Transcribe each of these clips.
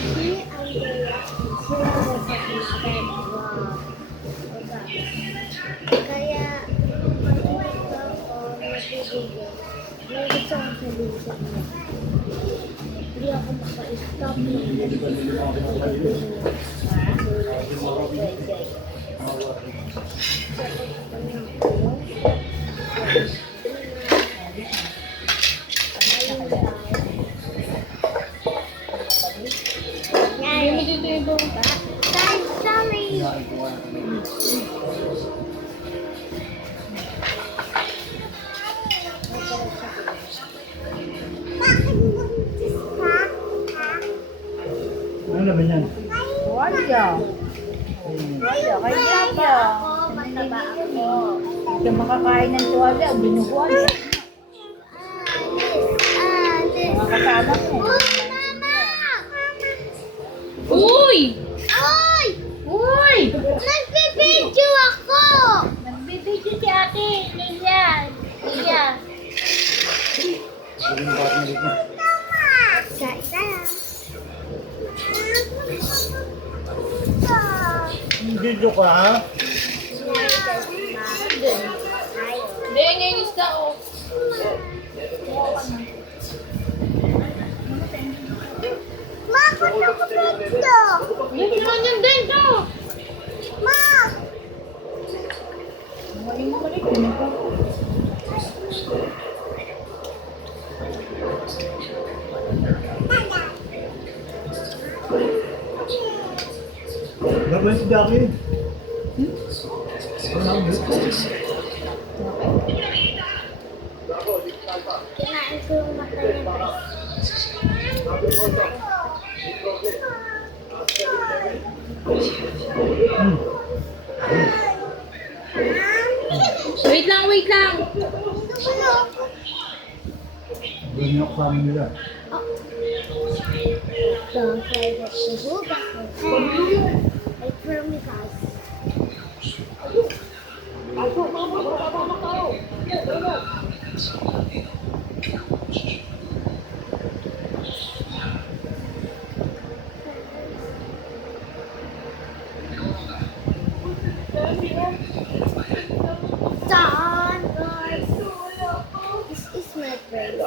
Si Andrea, sila nag-subscribe. Wow. Diba? Kaya, pag ito ako nagbibigay, may gusto akong sabihin sa inyo. Hindi ako maka-stop ng sorry. Ano naman yan? Wala. Wala. Kaya niya. Mataba ako. Hindi makakain ng tuwala. Binubuan. Mga kasama mo. Mama! Uy! Oy! Uy! Nagbibidyo ako! Nagbibidyo si ate. Lilia. Lilia. Sige mo bakit nalit na. Isa-isa lang. Video ka ha? Hindi, ngayon isda o. Ma, kung ako dito! Yung yan din ka. Ma! Maling-maling. Gagawin si Jackie. Ano ang Kinain ko yung mata niya, guys. Wait lang, wait lang. Ganyan ako sa amin nila. Don't forget to do that. I promise us. Done, guys. This is my bracelet.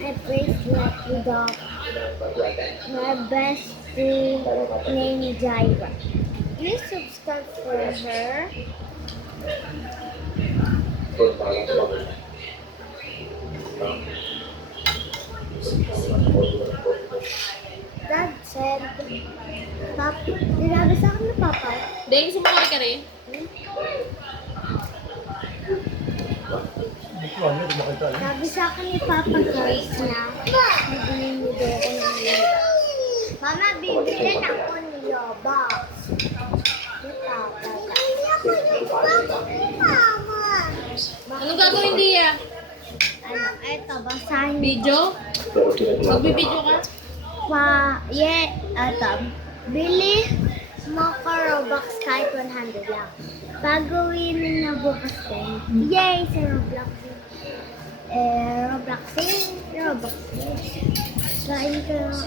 My bracelet with my best friend named Jaira. Please subscribe for her. Dad said, Papa, sinabi sa akin ni Papa, Dahil sumukari ka rin. Ito ano, kumakita yun. sabi sa akin ni Papa guys na bibili niyo daw ako ng Yoba. Mama, bibili na ako ng Yoba. Ni Papa. Bibili ako ng Papa ni Mama. Anong gagawin Dia? Ano, eto, basahin mo. Video? Magbibideo ka? Eto, bili mo ka Robux kahit 100 lang. Pagawin na bukas din. Yay! Sa Roblox. Roblox. Kain ka na.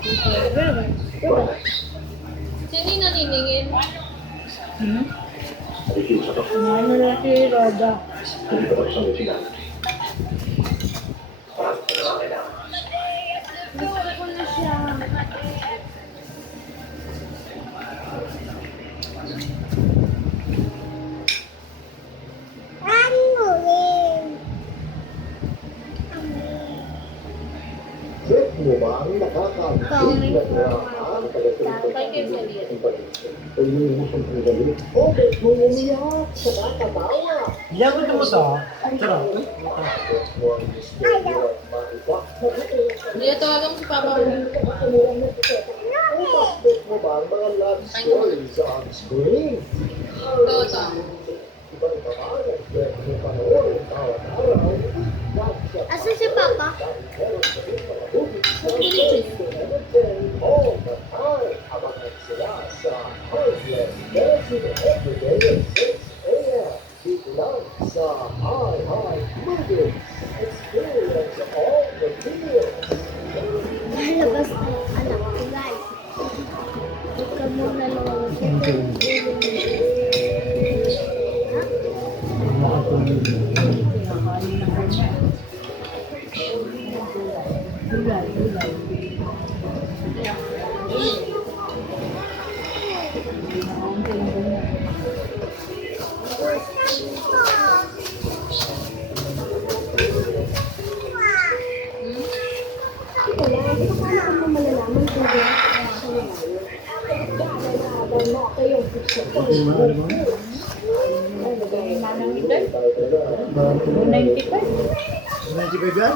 Ibagay! Sino yung naniningin? Ano na si Roda? Gusto ko na siya. Ano rin? Trip mo ba ang nakakagigil na drama sa taga-tuntun Kay Kim Salir. o inuusong kong galit? O, ba't mo umiyak sa kakatawa? Iyan ko mo to. Tara. Ba't mo ang gusto mo at maiba? Dia, tawagan mo si Papa mo. Bakit mo ba ang mga love stories on screen? Oo, ta. Ibang naman ang pwede mo panoorin bawat araw. Asan si Papa? All the time, abangan sila sa Heartless Dancing everyday at 6 a.m. Dito lang sa Hi Hi Movies. Experience Pati yung mga alam mo. Manang ito. Bago ko. 95. 95 yan?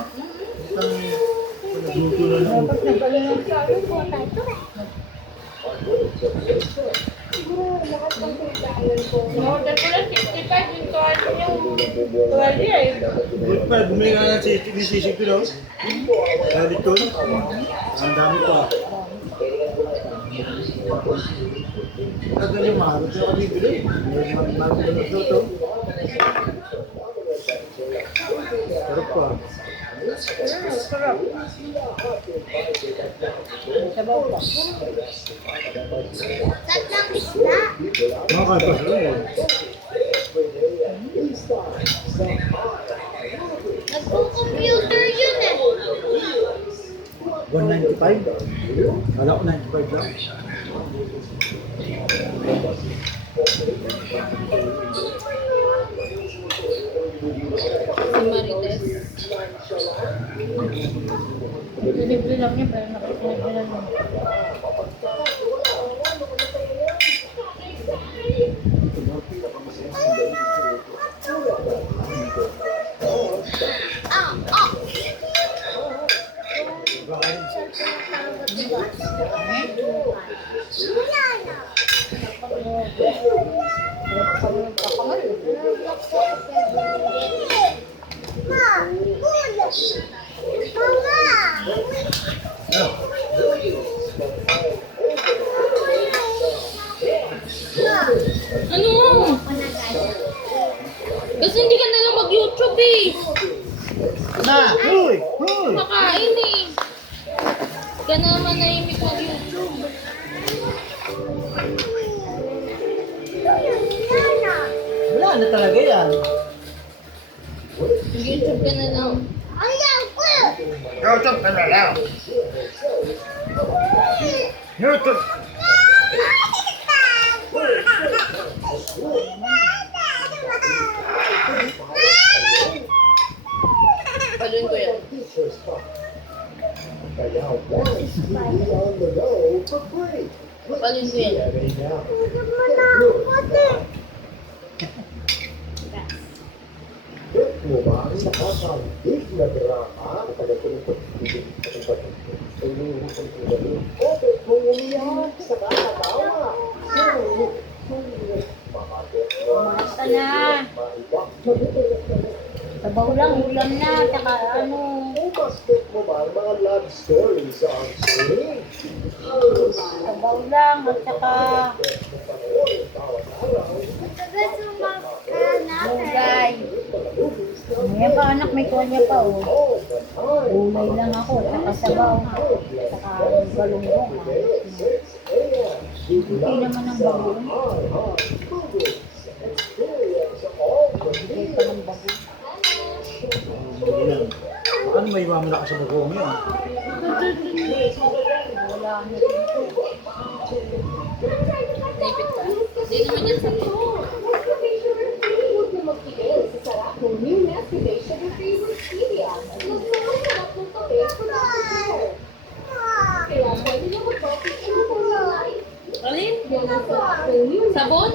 Ang nagluto na lang. Dapat nagkalang sa akin po. Order ko lang 65 yung tuwalya eh. Buti pa, bumili ka na ng sisig ko, no? Galit ko. Ang dami pa. Tagal yung mahal. Ito yung bibili. Mahal ko na ito. Sarap pa. Sarap. Sabaw pa. Tatlong isda. Mga kalpas lang eh. Nagpo-computer yun eh. 195? Kala ko 95 lang. Si Marites. Delivery lang niya pero nakikita lang niya. Wala na. Ma, hula. Mama. Ano? Kasi hindi ka na lang mag-YouTube eh. Na! Huy! Huy! Makain eh. Ka na naman nahimik mag-YouTube. Wala na talaga yan. Mag-YouTube ka na lang. Ayaw ko. YouTube ka na lang. YouTube! Palun ko yan. Kaya why be on the go for free? Palun ko yan. Ready now. Bet mo ba ang nakakambig na drama na taga-tulong o bet mo umiyak sa kakatawa? Basta na. Sabaw lang, ulam na, tsaka ano. O mas bet mo ba ang mga love stories on screen? Sabaw lang, at tsaka gulay. Ngayon pa anak, may kunya pa oh. Gulay lang ako, tsaka sabaw. Tsaka galunggong. Hindi naman ang bagoong. Hindi pa ng bagoong. Ano may iwa mo na ka sa bugong yun? Wala na. Naipit ka? Hindi naman yan sa Alin? Sabon?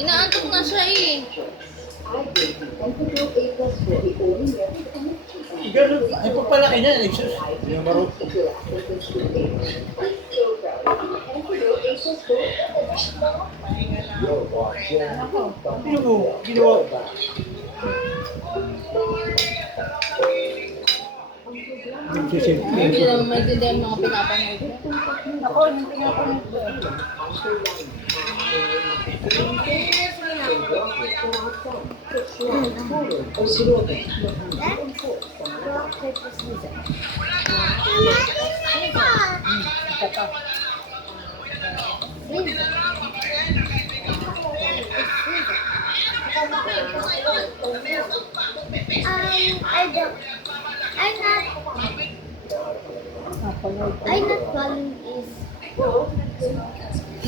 Inaantok na siya eh. Ganun, ay pagpalaki niya, Jesus. Hindi na marot. You're watching. Ginawa. Hindi naman maintindihan ang mga pinapanood ko. Ako, yung pinapanood ko. I'm not calling is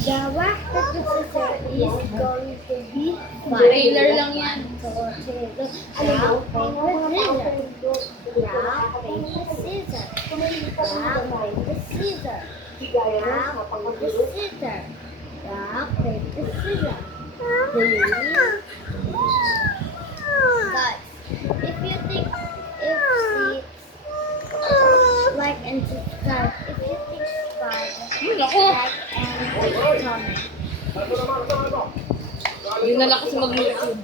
the work that the sister is going to be fun. Trailer lang yan. Guys, if you think, like and subscribe. If you think fun, like and comment. Hindi na lang kasi mag-YouTube.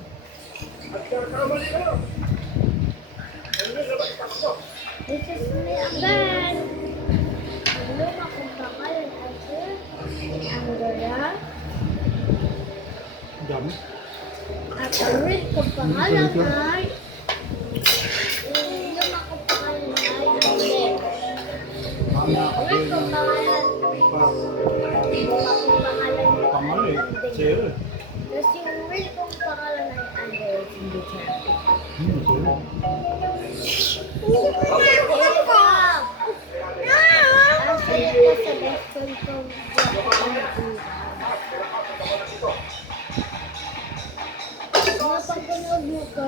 This is me again. Ang luma kong pangalan ay Angela. Dami. At ang rin kong pangalan ay ang luma kong pangalan ay Angel. Ang rin kong pangalan Pangalan eh. Zero eh. Tapos yung rin kong pangalan ay Angel. Zero. Ang saya ko sa best friend ko. Mapapanood mo to.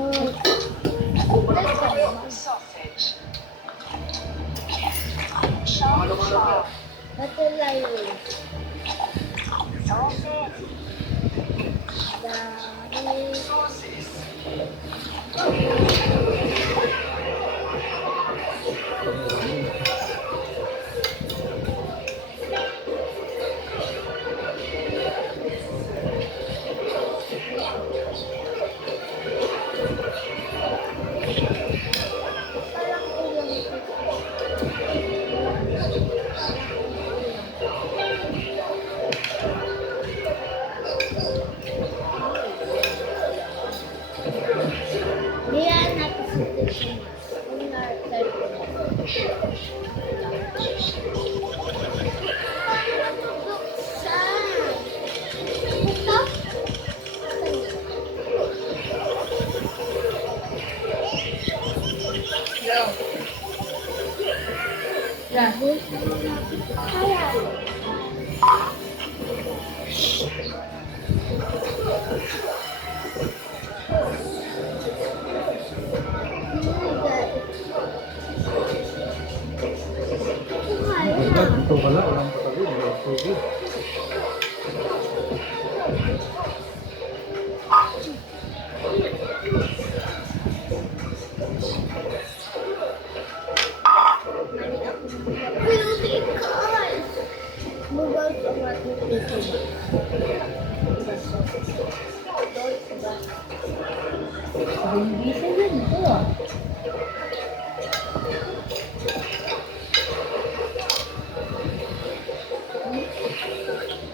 Ito layo. Dahil parang ulang ito. Diyan natin sa station. Kung Yan. Ito pala. Walang patabi. Walang tubig. Hindi siya yun ito ah.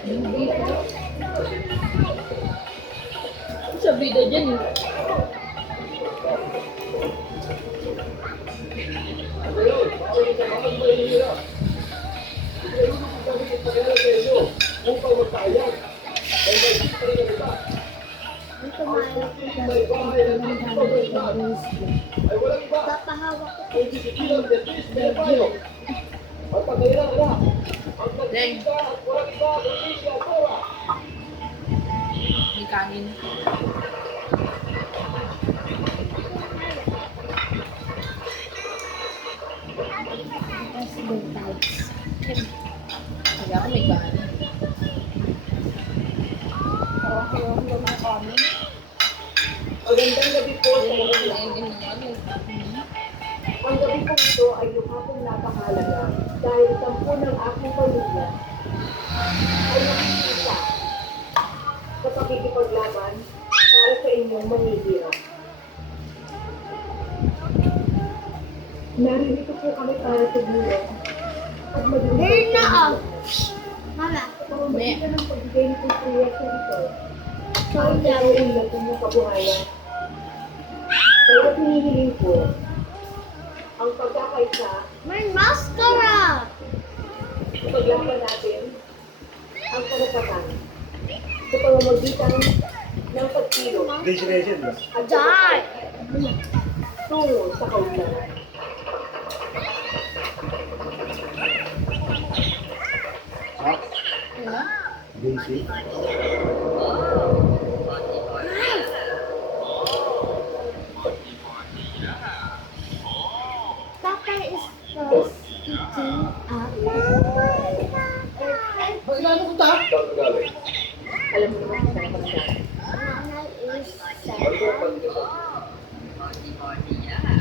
Hindi ko. Sa video dyan eh. Papahawak ko. Deng. May kanin. Tapos good vibes. Kaya ako may kanin. Parang mga kami. Magandang gabi po sa inyo. Kinain din ng ano. Ang gabi po ito ay lukha kong napakahalaga dahil 10 ng aking pamilya ay nakikita sa pakikipaglaban para sa inyong manghihirap. Narito po kami para tumulong at maging Turn na off. Mama. pamamagitan ng pagbigay nitong proyekto ito Turn ang down. kauunlad ng mga kabuhayan. Kaya hinihiling ko ang pagkakaisa May mascara. paglaban natin ang karapatan sa pamamagitan ng pagtiro Destination ba? at Die. tungo sa kaunlaran. Ha? Ano? Daisy?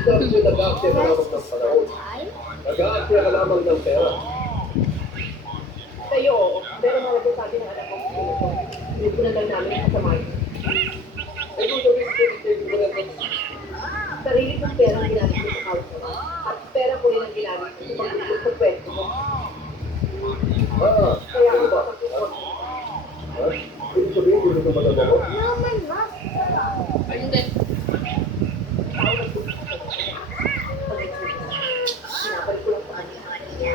Nag-aantay ka lamang ng panahon. Nag-aantay ka lamang ng pera. Kayo, pero mga sabi ng anak ko, hindi ko na lang namin kasamahin. Ay, kung gawin ko, hindi ko na lang. Sarili kong pera ang ginamit ko sa house ko. At pera ko rin ang ginamit ko sa pagkakas sa kwento mo. Kaya ako ba? Ibig sabihin, hindi ko matagawa. Naman, ma. Ayun din. Sinabalik ko lang sa kanya.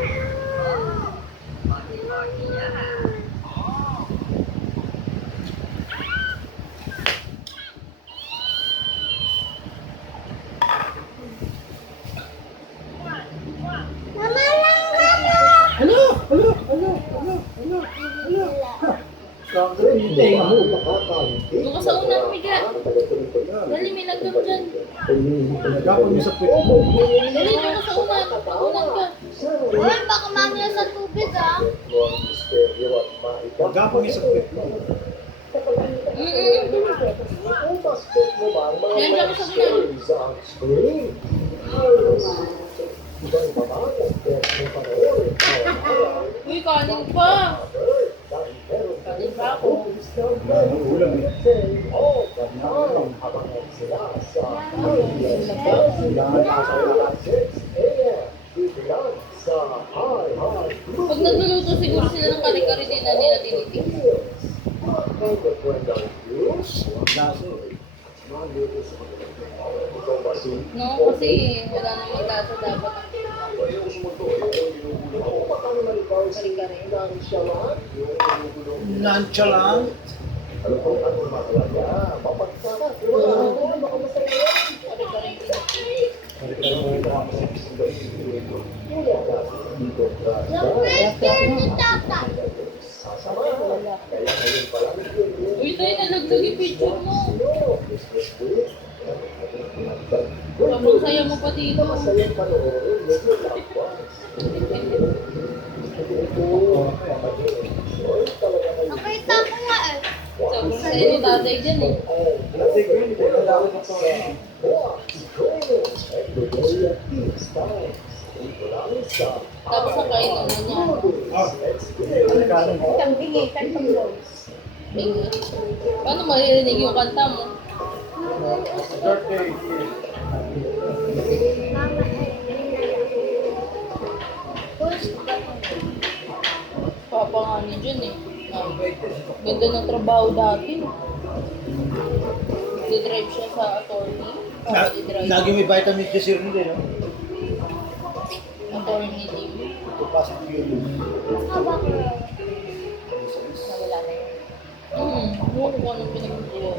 Mama lang, mama. Ano? Ano? Ano? Ano? Ano? Ano? Kaya yung tenga mo. Doon ka sa unang miga. Dali, may langgam dyan. Nagkapag yung sa pwede mo. Dali, doon ka sa unang. Unang ka. Uy, baka mamaya sa tubig, ah. Nagkapag yung sa pwede mo. Yan dyan ka sa unang. Uy, kanin pa. Kanin pa ako. Ulam eh. Pag nagluluto siguro sila ng kare-kare din na nila tinitik. Lasa eh. No, kasi wala namang lasa dapat. Kare-kare. Nonchalant. Kare-kare yung tinitik. Yung ni tatay. Uy, tayo nalaglag yung picture mo. Sobrang saya mo pa dito. Nakita ko nga, eh. Sobrang saya ni tatay dyan eh. Dati ko yun, hindi ko alam na ito. Tapos ang kainan na niya. Ah, nagkano mo? Isang bingi, isang Bingi. Paano maririnig yung kanta mo? Birthday. Mama, push the Papa nga ni Jun eh. Ganda ng trabaho dati. Nagdidrive siya sa attorney. Lagi may vitamin C serum din, no? Attorney team. Ito pasok yun. haba ko. Nawala na yun. Ano ko anong pinagkukuha.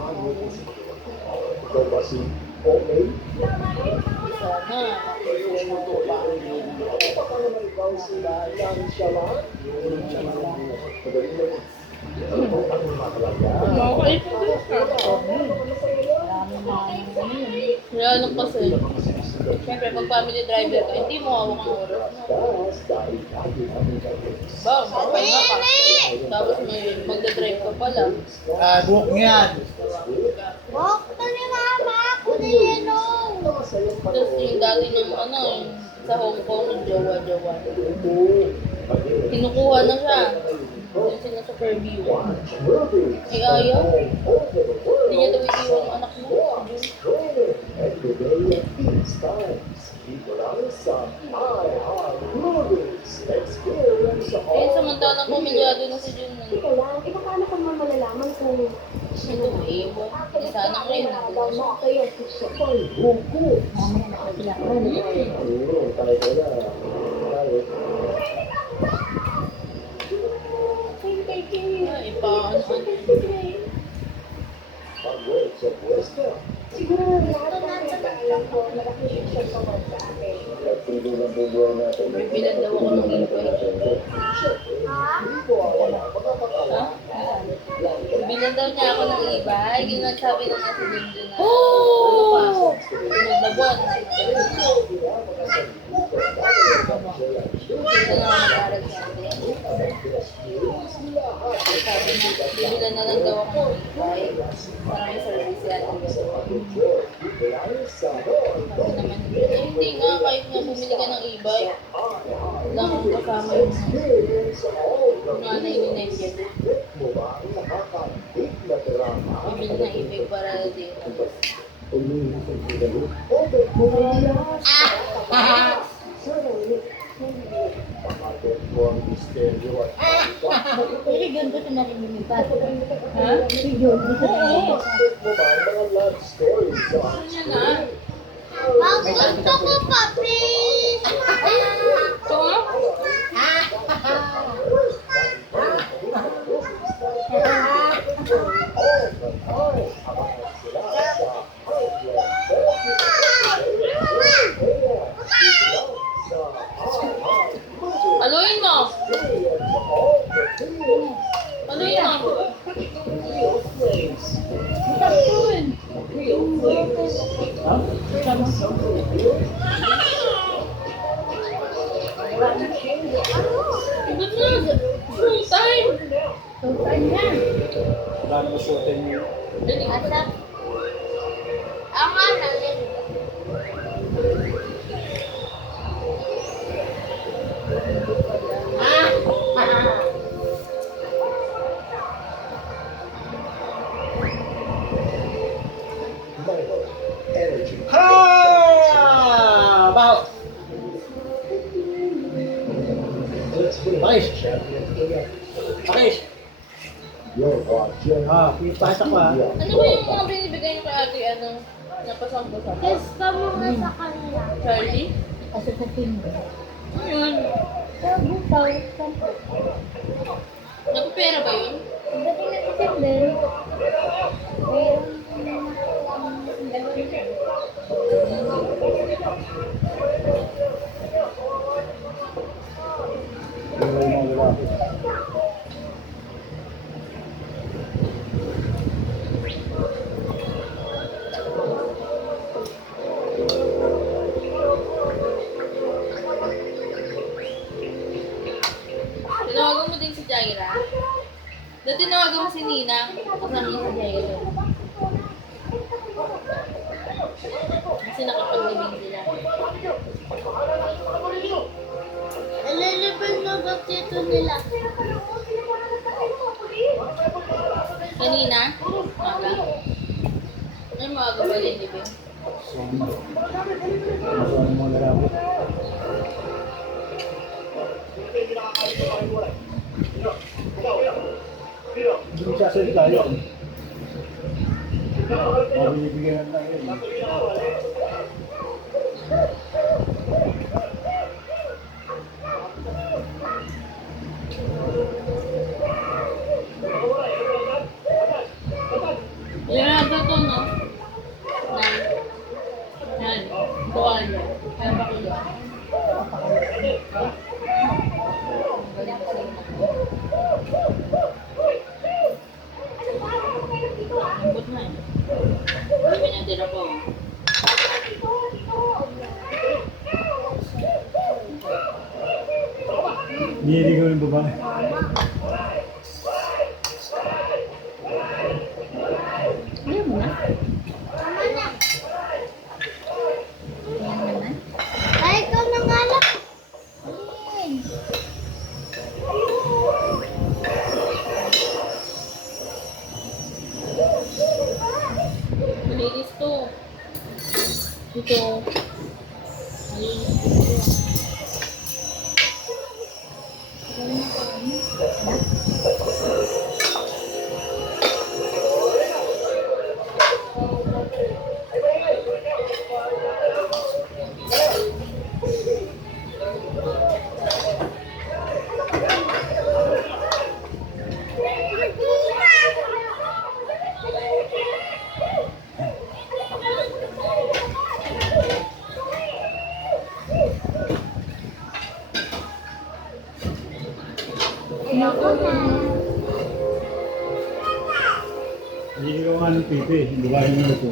Trabaho niya sa nayo. Sana. Nakakaipon din siya. Kaya lang kasi, siyempre pag family driver ka, hindi mo hawak ang oras mo. Ba, magpahinga ka. Tapos may magdadrive ka pala. Ah, buhok mo yan. Walk to ni mama. Ako na yun, oh. Tapos yung dati ng ano, yung sa Hong Kong, yung jowa-jowa. Kinukuha na siya. Yung sila sa Fairview. Ay, ayaw. Hindi niya daw iiwan ang anak mo. Eh, samantalang pamilyado na si Jun. Ikaw lang, paano ko naman malalaman kung Hindi mo iiwan. Hindi sana ngayon. daw mo kayo gusto ko? Ay, paano? Siguro lahat ng nagkaalam ko, malaki siya sa sa akin. Bilan daw ako ng invite. Ha? Ha? Bilan daw niya ako ng e-bike. Yung nagsabi na nasa Lindo na. Ano pa? Sunod na buwan. Dito na ako mag-aral sa atin. Sabi niya, bibilan na lang daw ako ng e-bike para may service yan. Sabi naman niya, hindi nga, kahit nga bumili ka ng e-bike, lang kasama yung nanay ni Nadia. Bumili ng e-bike para dito. Pero yun, gusto na rin lumipat. Ha? Pero yun, gusto na rin lumipat. Ano niya na? Ang gusto ko, papi! Ito nga? Haluin mo! Haluin mo! Ba't na? Full time! So, saan yan? Wala na masuotin niyo. Asap. Ang ano, Ha! Baho! Pakis! Pakis! Ah, pinipasa ko ah. Ano ba yung mga binibigay niyo kay ate, napasang-basa? testa mo nga sa kanila. Charlie? Kasi sa timbre. Ano yun? Sa butaw, sampo. Nagpapera ba yun? Pagdating na December, mayroon Tinawagan mo din si Jaira? Dati tinawagan mo si Nina, kasama niya si Jaira. Kasi nakapaglibing sila. Nalilipin na ba dito nila? Kanina? Maga? Ay, maaga ba din, Libing? Ano mo lalaki? Hindi sasalita yun. Binibigyan na yun. Yan, ito to, no? Yan. Yan. Buwan niya. Yan ba kilo? Ambot na eh. Hindi ba niya tira po? Niligaw ng babae. Ayaw mo na? Tama na. Ayan naman. Ay, ikaw na nga lang. Ayan. Malinis to. Ito. Malinis to. Niligaw nga ng pipi. Yung babae mo na ito.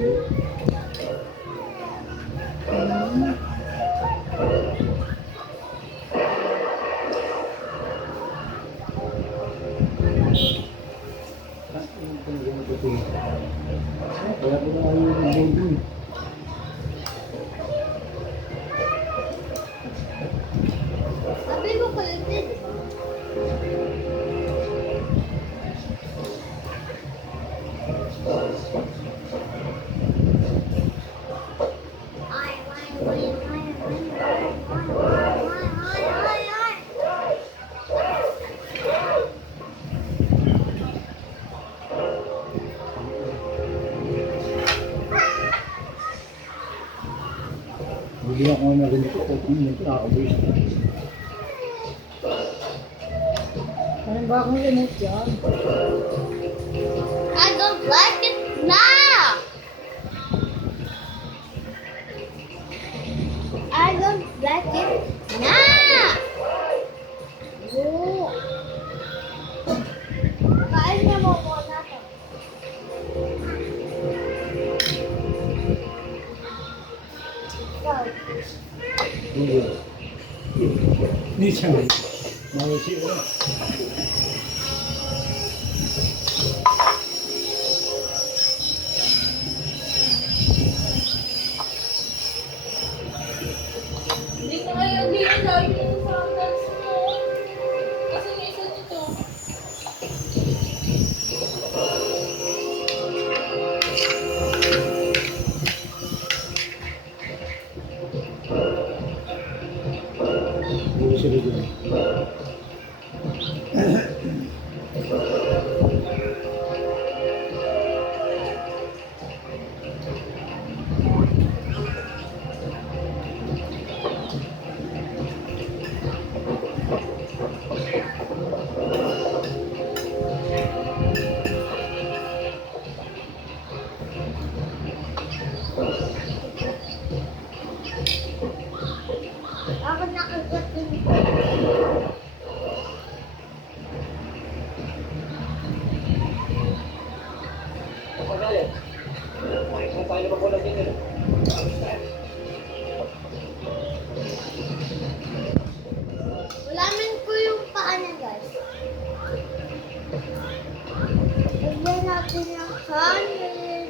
Hindi ako na ganito. Kung hindi nakakabis. Parang ba akong limit dyan? I don't like it now. I don't like it now. Oh. Kain niya mo muna to. Go. Hindi. Hindi siya ngayon. Mawisip na. Hindi na kayo, hindi na lagi yung sandals mo. Kasi yung isa nito. Hindi sila doon. Ako nakagat din. Ulamin ko yung paa niya, guys. Lagyan natin yung kanin.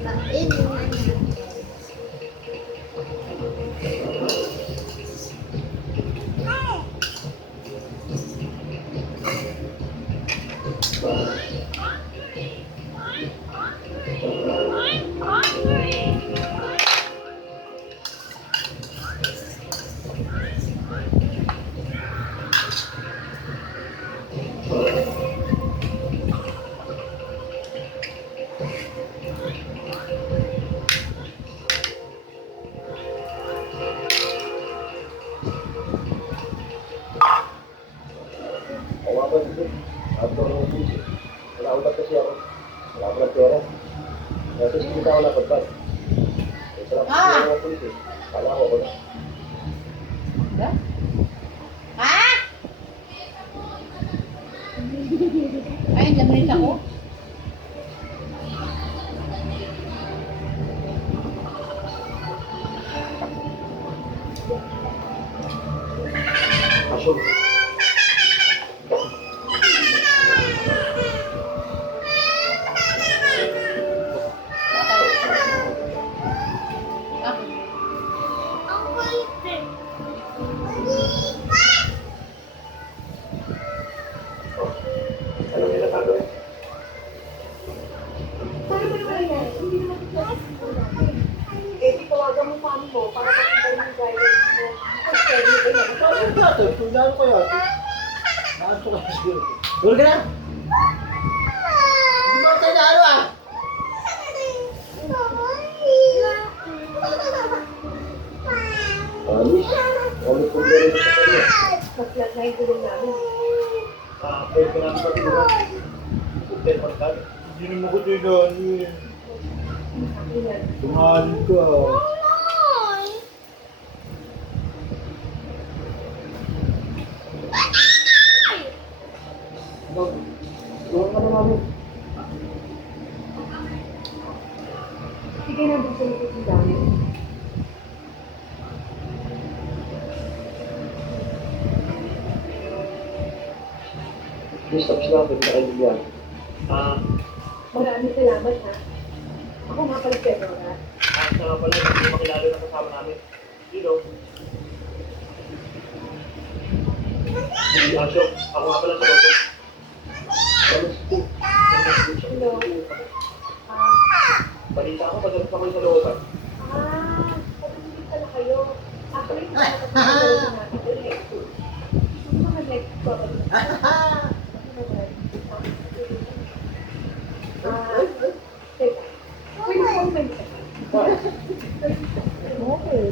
Kainin na natin. Kawaban dito. Ako ng puso. Wala utak kasi ako. Wala ko ng pera. Kasi hindi ka ako napagpag. Sarap ko ng puso. Kala ko na. Ha? Ay, lamunin ako. Pasyon. Ang kulit eh. Ano nila gagawin? Paano ba kaya? Hindi naman ito. Eh, di tawagan mo mami mo para papuntahin yung guidance mo. Kasi pwede ba yan? Ano ba ito? Tulad ko yan. Nakasok ka sa siguro. Tulad ka na? Hindi mo tayo na ano ah? Alis. Kami kung meron sa kanya. Mas na yung tulong namin. Pwede ka namin matulungan. Pwede pa kami. Hindi naman ko tinaan yun. Akin yan. Tumahalin ka. Tulungan ka na namin. Sige na, gusto nito si Dami. Please, tapos na. Pwede na kayo bigyan. Maraming salamat ha. Ako nga pala si Aurora. Sa nga pala, hindi makilala na kasama namin. Sino? Asyo, ako nga pala sa Lotto. Hello. Balita ako, pagdating ako sa looban. Ah, Okay.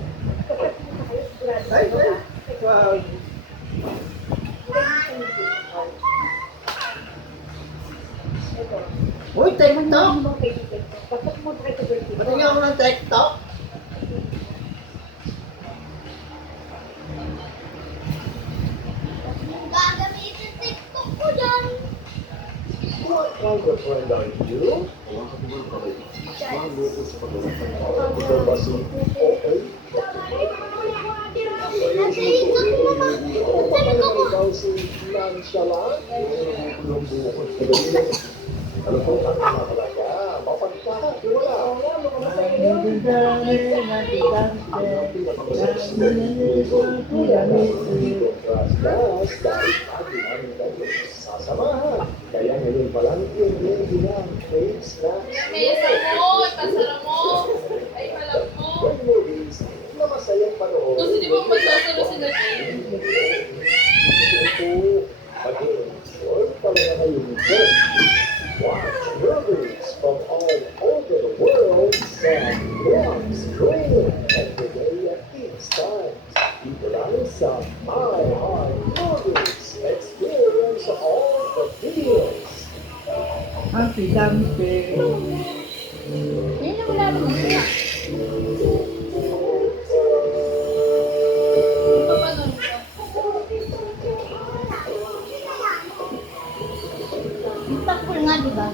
Ay, ay. Wow. Uy, TikTok! Patingin ako ng TikTok. Gagamitin TikTok ko dyan. What kind of friend are you? Ito ba si Okay? Nasa ikot mo ma. Talaga ko. Ikaw si Nonchalant? Ano po, kakakala ka? Mapagka, wala. Sasamahan. Kaya ngayon pa lang yung ready na face na Mesa mo, ipasara mo. Ay, alam mo. Good movies na masayang panoorin. Kasi di ba magsasalo sila dyan? Mag-enjoy talaga kayo nito. Watch movies from all over the world sa One Screen every day at each time. Dito lang sa iHeartMovies. Experience all the feels. Happy dumpling. Yan yung wala naman sila. Papanon ko. Yung takpul nga, di ba?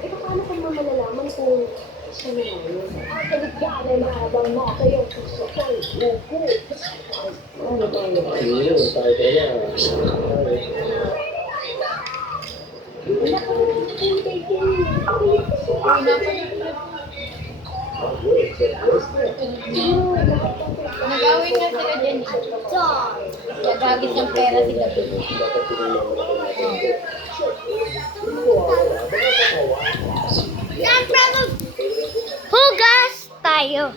Teka lang, paano ko malalaman kung siya na yun? Kaligyan na habang nasa iyong puso ko'y buko. Ano ba yun? Ayun, tayo talaga. Wala ka rin ang hintay ko. Wala pa yung Nagawin nga sila dyan. Gagagis ng pera sila dito. Hugas tayo.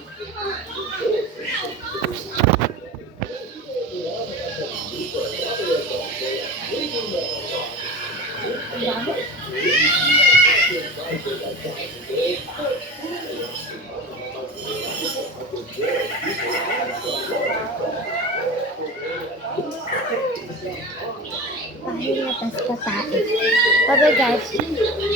Pahirapan sa tayo. Bye-bye guys.